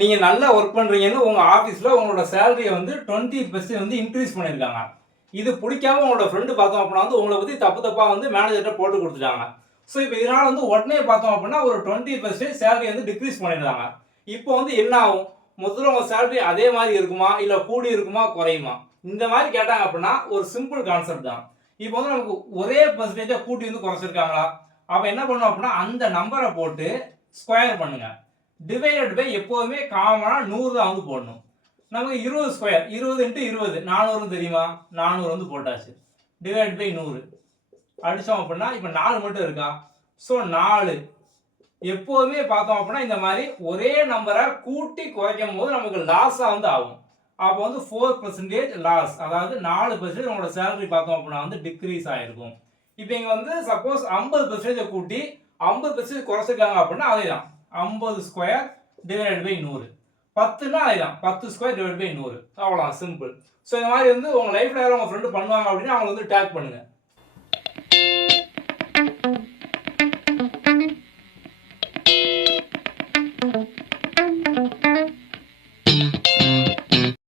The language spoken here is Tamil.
நீங்க நல்லா ஒர்க் பண்றீங்கன்னு உங்க ஆபீஸ்ல உங்களோட சேலரிய வந்து 20% வந்து இன்க்ரீஸ் பண்ணியிருக்காங்க. இது பிடிக்காம உங்களோட ஃப்ரெண்ட் பார்த்தோம் அப்படின்னா வந்து உங்கள பத்தி தப்பு தப்பா வந்து மேனேஜர்ட்ட போட்டு குடுத்துட்டாங்க. ஸோ இப்ப இதனால வந்து உடனே பார்த்தோம் அப்படின்னா ஒரு 20% சேலரி வந்து டிக்ரீஸ் பண்ணிடுறாங்க. இப்போ வந்து என்ன ஆகும்? முதல்ல உங்க சேலரி அதே மாரி இருக்குமா? இல்ல கூடி இருக்குமா? குறையுமா? இந்த மாரி கேட்டாங்க அப்படின்னா ஒரு சிம்பிள் கான்செப்ட் தான். இப்போ வந்து நமக்கு ஒரே பெர்சன்டேஜா கூட்டி வந்து குறைச்சிருக்காங்களா? அப்ப என்ன பண்ணணும் அப்படின்னா அந்த நம்பர போட்டு ஸ்கொயர் பண்ணுங்க. டிவைடட் பை எப்போதுமே காமனா 100 தான் வந்து போடணும். நமக்கு 20 ஸ்கொயர் 20 இன்ட்டு 20 400 தெரியுமா? 400 வந்து போட்டாச்சு. டிவைட் பை 100 அடிச்சோம் அப்படின்னா இப்ப 4 மட்டும் இருக்கா? ஸோ 4 எப்போதுமே பார்த்தோம் அப்படின்னா இந்த மாதிரி ஒரே நம்பரை கூட்டி குறைக்கும் போது நமக்கு லாஸா வந்து ஆகும். அப்போ வந்து 4% லாஸ், அதாவது 4% உங்களோட சேலரி பார்த்தோம் அப்படின்னா வந்து டிக்ரீஸ் ஆயிருக்கும். இப்போ இங்க வந்து சப்போஸ் 50% கூட்டி 50% குறைச்சிருக்காங்க அப்படின்னா அதே தான் 50 ஸ்கொயர் டிவைட் பை 100. 10னா அதேதான் 10 ஸ்கொயர் டிவைட் பை 100. அவ்வளோதான் சிம்பிள். ஸோ இந்த மாதிரி வந்து உங்க லைஃப்ல யாரும் உங்க ஃப்ரெண்டு பண்ணுவாங்க அப்படின்னா அவங்க வந்து டேக் பண்ணுங்க.